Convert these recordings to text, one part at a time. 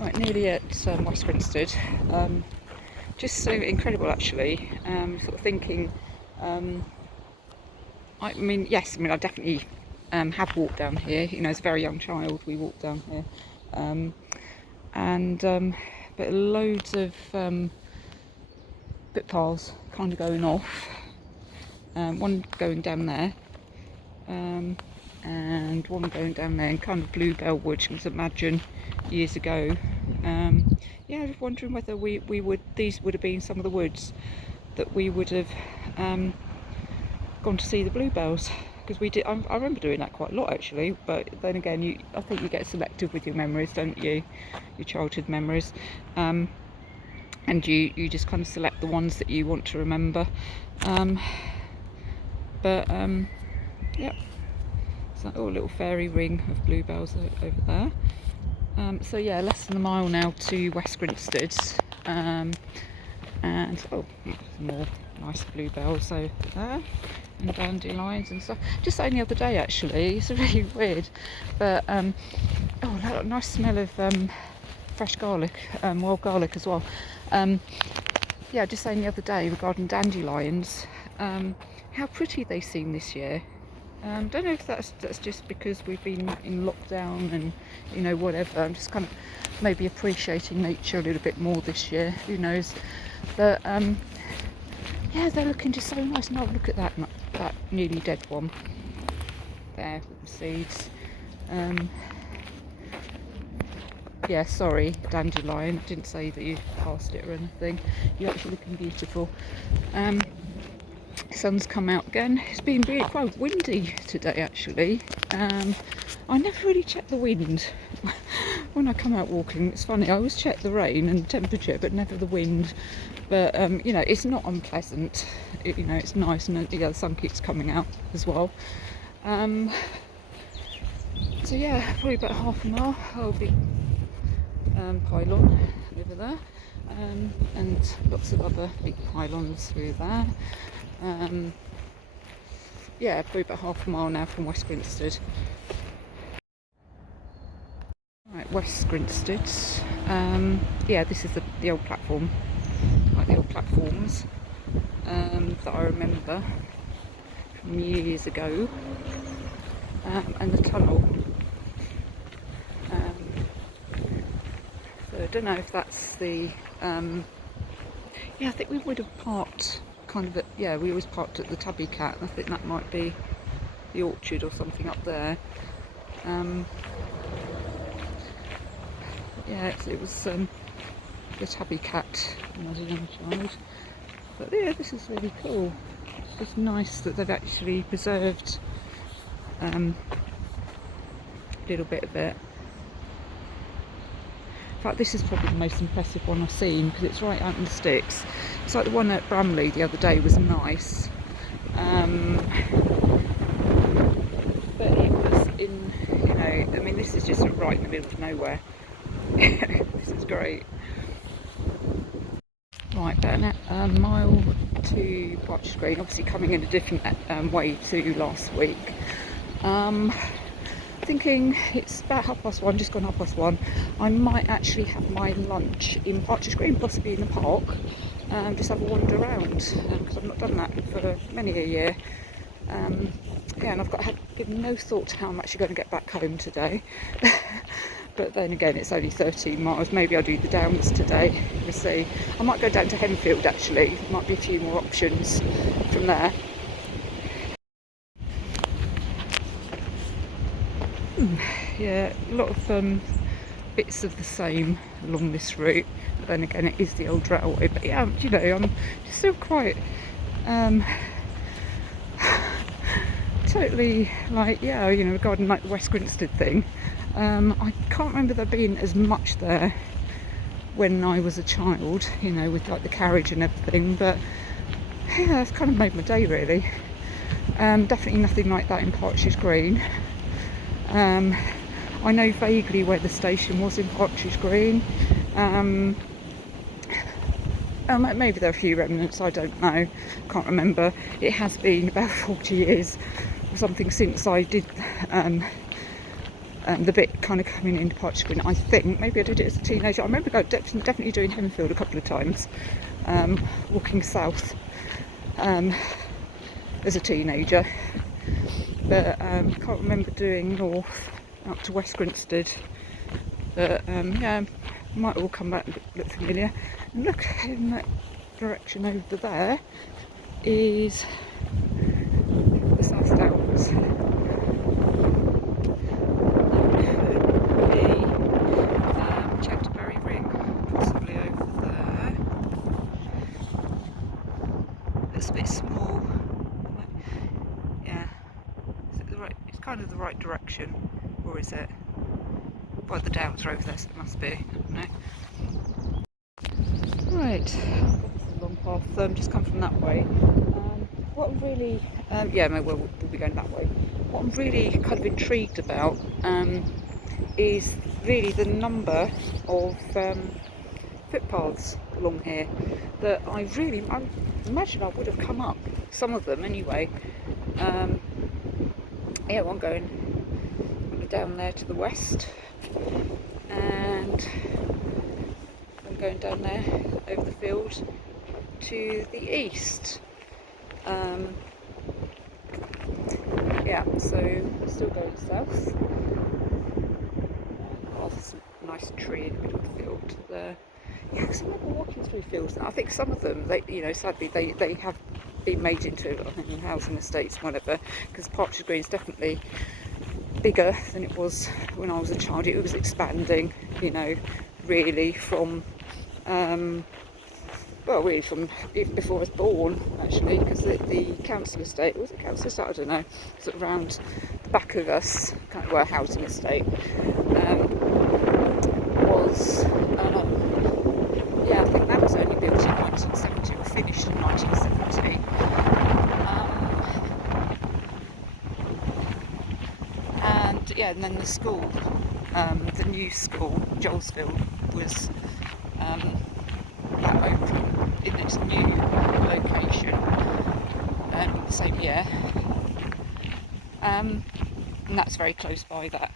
Right, nearly at West Grinstead. Just so incredible, actually. Sort of thinking. I mean, yes. I mean, I definitely have walked down here. You know, as a very young child, we walked down here, and but loads of footpaths kind of going off. One going down there. And one going down there in kind of bluebell wood. You can imagine years ago. Yeah, just wondering whether these would have been some of the woods that we would have gone to see the bluebells, because we did. I remember doing that quite a lot, actually. But then again, I think you get selective with your memories, don't you? Your childhood memories, and you just kind of select the ones that you want to remember. Yep. So, oh, little fairy ring of bluebells over there. So yeah, less than a mile now to West Grinstead, and oh, more nice bluebells over there, and dandelions and stuff. Just saying the other day, actually, it's really weird, but oh, that nice smell of fresh garlic, wild garlic as well. Yeah, just saying the other day regarding dandelions, how pretty they seem this year. Don't know if that's just because we've been in lockdown and, you know, whatever. I'm just kind of maybe appreciating nature a little bit more this year. Who knows? But yeah, they're looking just so nice. Now look at that nearly dead one there with the seeds. Yeah, sorry, dandelion. Didn't say that you passed it or anything. You're actually looking beautiful. Sun's come out again. It's been really quite windy today, actually. I never really check the wind when I come out walking. It's funny, I always check the rain and the temperature, but never the wind. But you know, it's not unpleasant. You know, it's nice, and the sun keeps coming out as well. So yeah, probably about half an hour. I'll be pylon over there, and lots of other big pylons through there. Yeah, probably about half a mile now from West Grinstead. Right, West Grinstead. Yeah, this is the old platform, like the old platforms that I remember from years ago, and the tunnel. So I don't know if that's the. Yeah, I think we would have parked. Kind of we always parked at the Tubby Cat, and I think that might be the orchard or something up there. Yeah, it was the Tubby Cat when I was a young child. But yeah, this is really cool. It's nice that they've actually preserved a little bit of it. In fact, this is probably the most impressive one I've seen, because it's right out in the sticks. It's like the one at Bramley the other day was nice, but it was in, you know, I mean, this is just right in the middle of nowhere. This is great. Right, about a mile to Partridge Green, obviously coming in a different way to last week. Thinking it's about 1:30, just gone 1:30. I might actually have my lunch in Partridge Green, possibly in the park, just have a wander around, because I've not done that for many a year. Yeah, and I've given no thought to how I'm actually going to get back home today. But then again, it's only 13 miles. Maybe I'll do the Downs today. We'll see. I might go down to Henfield, actually. There might be a few more options from there. Yeah, a lot of bits of the same along this route. But then again, it is the old railway. But yeah, you know, I'm still quite totally like, yeah, you know, regarding like the West Grinstead thing. I can't remember there being as much there when I was a child, you know, with like the carriage and everything. But yeah, it's kind of made my day, really. Definitely nothing like that in Partridge Green. I know vaguely where the station was in Partridge Green. Maybe there are a few remnants, I don't know, can't remember. It has been about 40 years or something since I did the bit kind of coming into Partridge. I think maybe I did it as a teenager. I remember definitely doing Henfield a couple of times, walking south as a teenager, but I can't remember doing north up to West Grinstead. But yeah, might all come back and look familiar. And look in that direction over there is the South Downs. It's a bit small. Yeah, is it the right? It's kind of the right direction, or is it? Well, the Downs are over there, so it must be. I don't know. Right, this is a long path. Just come from that way. What I'm really, yeah, no, we'll be going that way. What I'm really kind of intrigued about is really the number of footpaths along here that I imagine I would have come up some of them anyway. Yeah, one going down there to the west, and one going down there over the field to the east. Yeah, so still going south. Oh, there's a nice tree in the middle of the field there. Yeah, because I remember walking through fields. I think some of them, sadly, they have been made into housing estates, whatever. Because Partridge Green is definitely bigger than it was when I was a child. It was expanding, really from, really from even before I was born, actually. Because the council estate, was it council estate? I don't know. Sort of around the back of us, kind of where housing estate was. Yeah, I think that was only built in 1970 or finished in 1970. And yeah, and then the school, the new school, Jolesville, was that opened in its new location the same year. And that's very close by that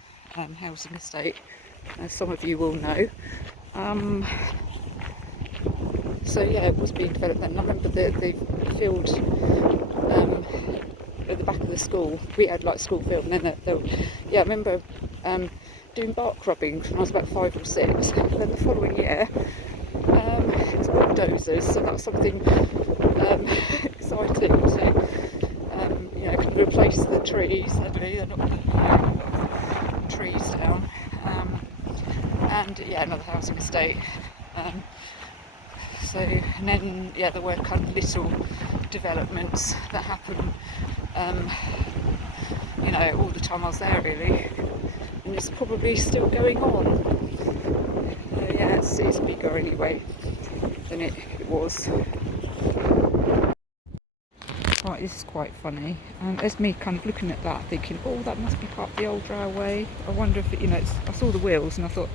housing estate, as some of you will know. So yeah, it was being developed then. And I remember the field at the back of the school. We had like school field, and then yeah, I remember doing bark rubbing when I was about 5 or 6. And then the following year, it was bulldozers, so that's something exciting to kind of replace the trees. Sadly, they're not putting trees down. And yeah, another housing estate. So, and then yeah, there were kind of little developments that happened, all the time I was there, really, and it's probably still going on. Yeah, it's bigger anyway than it was. Right, this is quite funny. There's me kind of looking at that, thinking, oh, that must be part of the old railway. I wonder if I saw the wheels and I thought,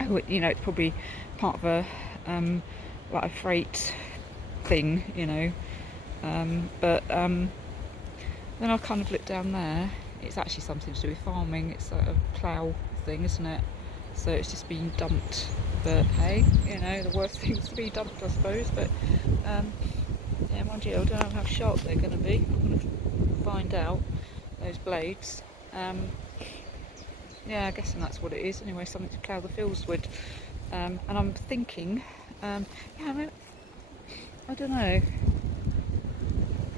it's probably part of a like a freight thing, but then I kind of looked down there. It's actually something to do with farming. It's like a plough thing, isn't it? So it's just been dumped. But hey, the worst things to be dumped, I suppose. But yeah, mind you, I don't know how sharp they're going to be. I'm going to find out those blades. Yeah, I'm guessing that's what it is. Anyway, something to plough the fields with. And I'm thinking, yeah, I don't know.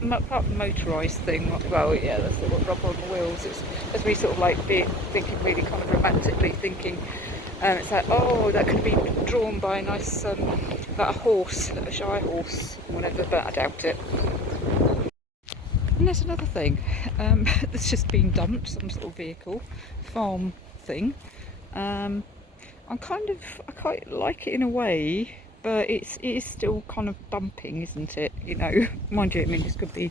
Apart from motorised thing, well, yeah, that's what rubber on the wheels. It's me sort of like thinking really kind of romantically, thinking it's like, oh, that could be drawn by a nice, like a horse, a shy horse, whatever. But I doubt it. And there's another thing that's just been dumped, some sort of vehicle, farm thing. I quite like it in a way, but it is still kind of dumping, isn't it? Mind you, I mean, this could be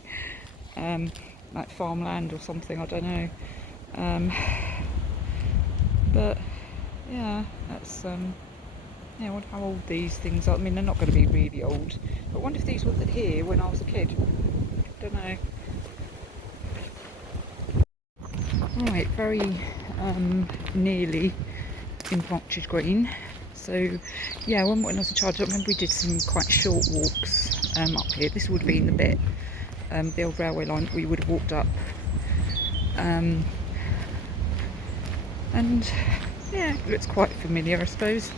like farmland or something, I don't know. But yeah, that's yeah, I wonder how old these things are. I mean, they're not going to be really old, but I wonder if these were here when I was a kid. Don't know. Right, very nearly in Partridge Green. So yeah, when I was a child, I remember we did some quite short walks up here. This would have been the bit, the old railway line that we would have walked up. And yeah, it looks quite familiar, I suppose.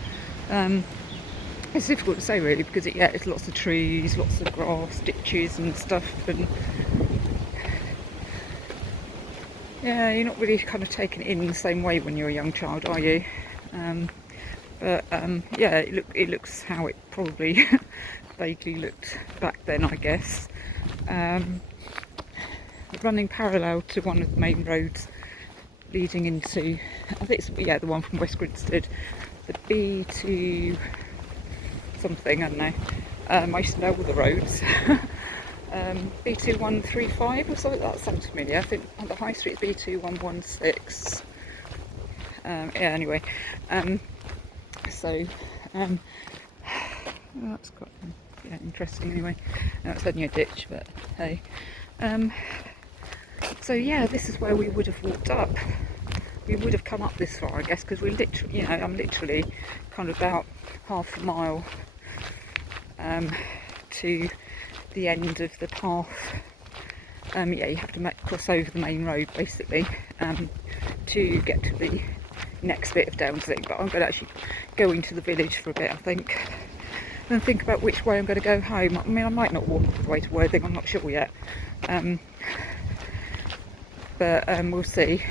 It's difficult to say really, because it's lots of trees, lots of grass, ditches and stuff, and yeah, you're not really kind of taking it in the same way when you're a young child, are you? But yeah, it looks how it probably vaguely looked back then, I guess. Running parallel to one of the main roads leading into, I think it's the one from West Grinstead, the B2 something, I don't know. I used to know all the roads. B2135 or something, that sounds familiar. I think on the high street B2116. Yeah, anyway. That's quite interesting anyway. Now it's only a ditch, but hey. So yeah, this is where we would have walked up. We would have come up this far, I guess, because we're literally, I'm literally kind of about half a mile to the end of the path. Yeah, you have to cross over the main road basically to get to the next bit of Downs thing. But I'm going to actually go into the village for a bit, I think, and think about which way I'm going to go home. I mean, I might not walk all the way to Worthing, I'm not sure yet. But we'll see.